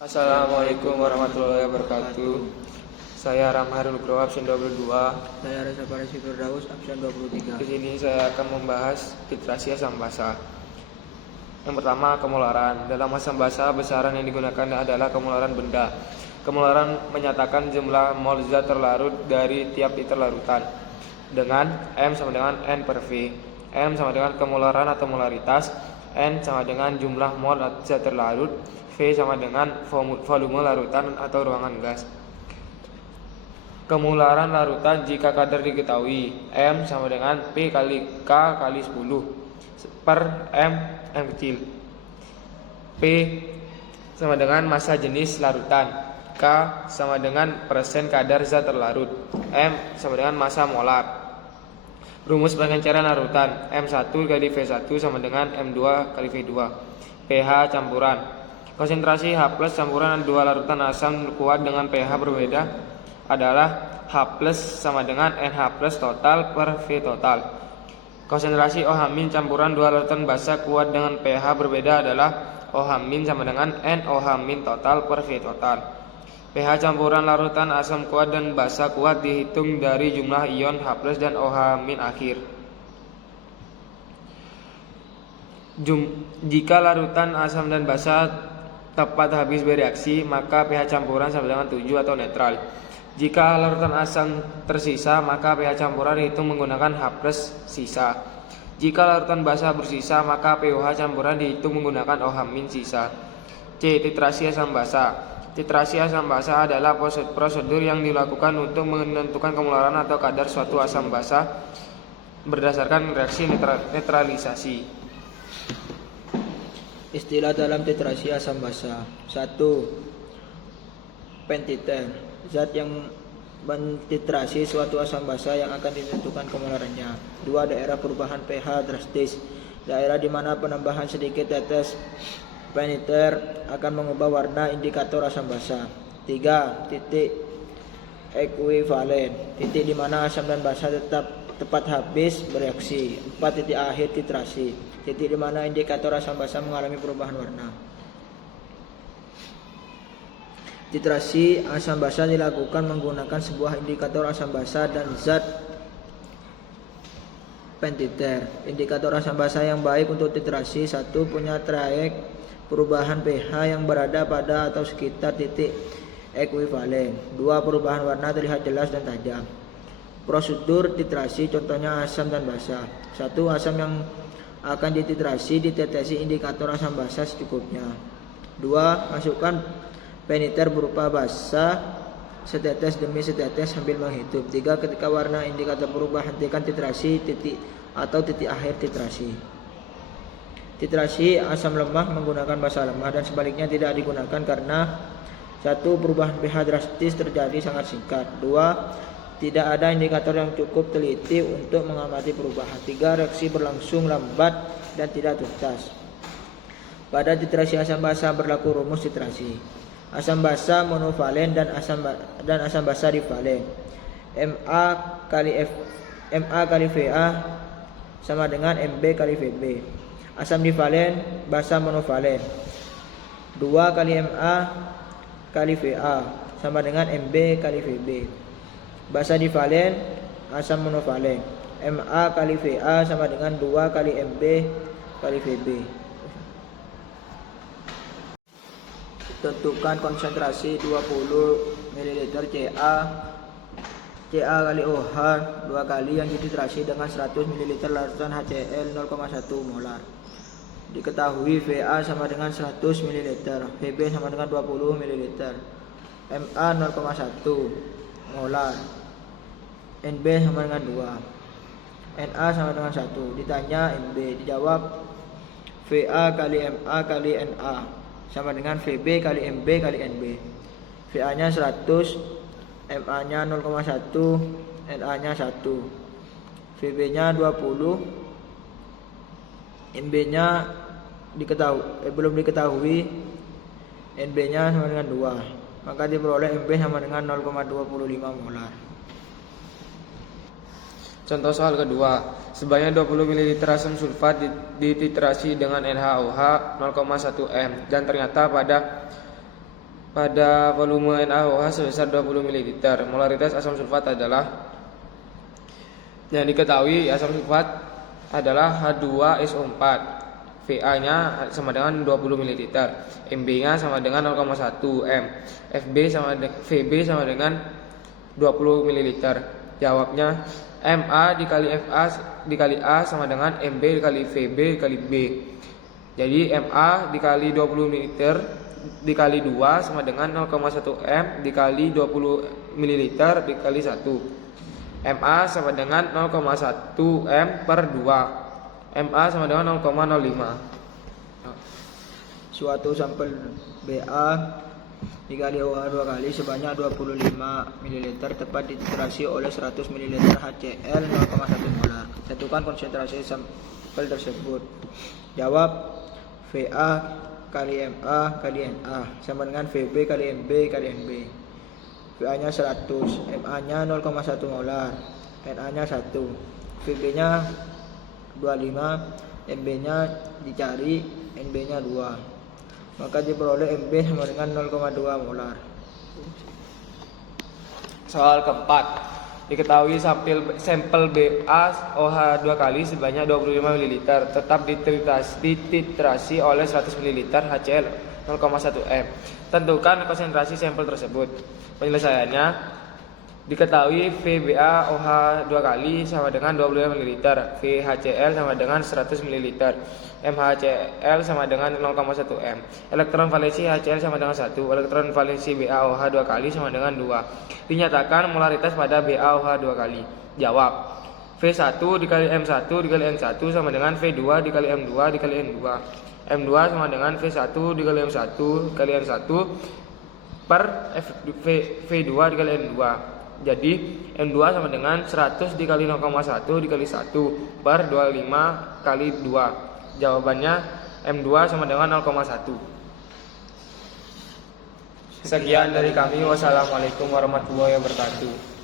Assalamualaikum warahmatullahi wabarakatuh. Saya Ramharul Nugroho, absen 22. Saya Reza Farisi Firdaus, absen 23. Di sini saya akan membahas titrasi asam basa. Yang pertama, kemularan. Dalam asam basa, besaran yang digunakan adalah kemularan benda. Kemularan menyatakan jumlah mol zat terlarut dari tiap liter larutan dengan M sama dengan N per V. M sama dengan kemularan atau molaritas, N sama dengan jumlah mol zat terlarut, V sama dengan volume larutan atau ruangan gas. Kemularan larutan jika kadar diketahui, M sama dengan P kali K kali 10 per M kecil. P sama dengan massa jenis larutan, K sama dengan persen kadar zat terlarut, M sama dengan massa molar. Rumus pengenceran larutan, M1 kali V1 sama dengan M2 kali V2. pH campuran. Konsentrasi H+ campuran dua larutan asam kuat dengan pH berbeda adalah H+ sama dengan NH+ total per V total. Konsentrasi OH- campuran dua larutan basa kuat dengan pH berbeda adalah OH- sama dengan NOH- total per V total. pH campuran larutan asam kuat dan basa kuat dihitung dari jumlah ion H+ dan OH- akhir. Jika larutan asam dan basa tepat habis bereaksi, maka pH campuran sama dengan 7 atau netral. Jika larutan asam tersisa, maka pH campuran dihitung menggunakan H+ sisa. Jika larutan basa bersisa, maka pH campuran dihitung menggunakan OH- sisa. C. Titrasi asam basa. Titrasi asam basa adalah prosedur yang dilakukan untuk menentukan kemularan atau kadar suatu asam basa berdasarkan reaksi netralisasi. Istilah dalam titrasi asam basa. 1. Pentiter, zat yang mentitrasi suatu asam basa yang akan ditentukan kemularannya. 2. Daerah perubahan pH drastis, daerah di mana penambahan sedikit tetes pentiter akan mengubah warna indikator asam basa. 3. Titik ekuivalen, titik di mana asam dan basa tepat habis bereaksi. 4. Titik akhir titrasi, titik di mana indikator asam basa mengalami perubahan warna. Titrasi asam basa dilakukan menggunakan sebuah indikator asam basa dan zat pentiter. Indikator asam basa yang baik untuk titrasi: 1. Punya trayek perubahan pH yang berada pada atau sekitar titik ekuivalen. 2. Perubahan warna terlihat jelas dan tajam. Prosedur titrasi contohnya asam dan basa. 1. Asam yang akan dititrasi ditetesi indikator asam basa secukupnya. 2. Masukkan peniter berupa basa setetes demi setetes sambil menghitung. 3. Ketika warna indikator berubah, hentikan titrasi titik akhir titrasi. Titrasi asam lemah menggunakan basa lemah dan sebaliknya tidak digunakan karena 1. Perubahan pH drastis terjadi sangat singkat. 2. Tidak ada indikator yang cukup teliti untuk mengamati perubahan. 3. Reaksi berlangsung lambat dan tidak tuntas. Pada titrasi asam basa berlaku rumus titrasi. Asam basa monovalen dan asam basa divalen. Ma kali Va sama dengan Mb kali Vb. Asam divalen basa monovalen. 2 kali Ma kali Va sama dengan Mb kali Vb. Basa divalen asam monovalen. Ma kali Va sama dengan 2 kali Mb kali Vb. Tentukan konsentrasi 20 ml Ca kali OH 2 kali yang dititrasi dengan 100 ml larutan HCl 0,1 molar. Diketahui Va sama dengan 100 ml, Vb sama dengan 20 ml, Ma 0,1 molar, Nb sama dengan 2, Na sama dengan 1. Ditanya Nb, dijawab Va kali Ma kali Na sama dengan Vb kali Mb kali Nb. Va nya 100, Ma nya 0,1, Na nya 1, Vb nya 20, Nb nya belum diketahui, Nb nya sama dengan 2, maka diperoleh Mb sama dengan 0,25 molar. Contoh soal kedua, sebanyak 20 ml asam sulfat dititrasi dengan NaOH 0,1 M dan ternyata pada pada volume NaOH sebesar 20 ml. Molaritas asam sulfat adalah, yang diketahui asam sulfat adalah H2SO4. Va-nya sama dengan 20 ml, Mb-nya sama dengan 0,1 m, Vb sama dengan 20 ml. Jawabnya Ma dikali Fa dikali A sama dengan Mb dikali Vb dikali B. Jadi Ma dikali 20 ml dikali 2 sama dengan 0,1 m dikali 20 ml dikali 1. Ma sama dengan 0,1 m per 2. Ma sama dengan 0,05. Suatu sampel Ba dikali OH 2 kali sebanyak 25 ml tepat dititrasi oleh 100 ml HCl 0,1 molar. Tentukan konsentrasi sampel tersebut. Jawab, Va kali Ma kali Na sama dengan Vb kali Mb kali Nb. Va-nya 100, Ma-nya 0,1 molar, Na-nya 1, Vb-nya 25, Mb-nya dicari, Nb-nya 2. Maka diperoleh Mb sama dengan 0,2 molar. Soal keempat. Diketahui sampel BaOH 2 kali sebanyak 25 ml tetap dititrasi oleh 100 ml HCl 0,1 m. Tentukan konsentrasi sampel tersebut. Penyelesaiannya, diketahui VBaOH 2 kali sama dengan 25 ml, VHCl sama dengan 100 ml, MHCl sama dengan 0,1 m. Elektron valensi HCl sama dengan 1, elektron valensi BaOH 2 kali sama dengan 2. Dinyatakan molaritas pada BaOH 2 kali. Jawab, V1 dikali M1 dikali N1 sama dengan V2 dikali M2 dikali N2. M2 sama dengan V1 dikali M1 dikali N1 per V2 dikali N2. Jadi M2 sama dengan 100 dikali 0,1 dikali 1 per 25 kali 2. Jawabannya M2 sama dengan 0,1. Sekian dari kami. Wassalamualaikum warahmatullahi wabarakatuh.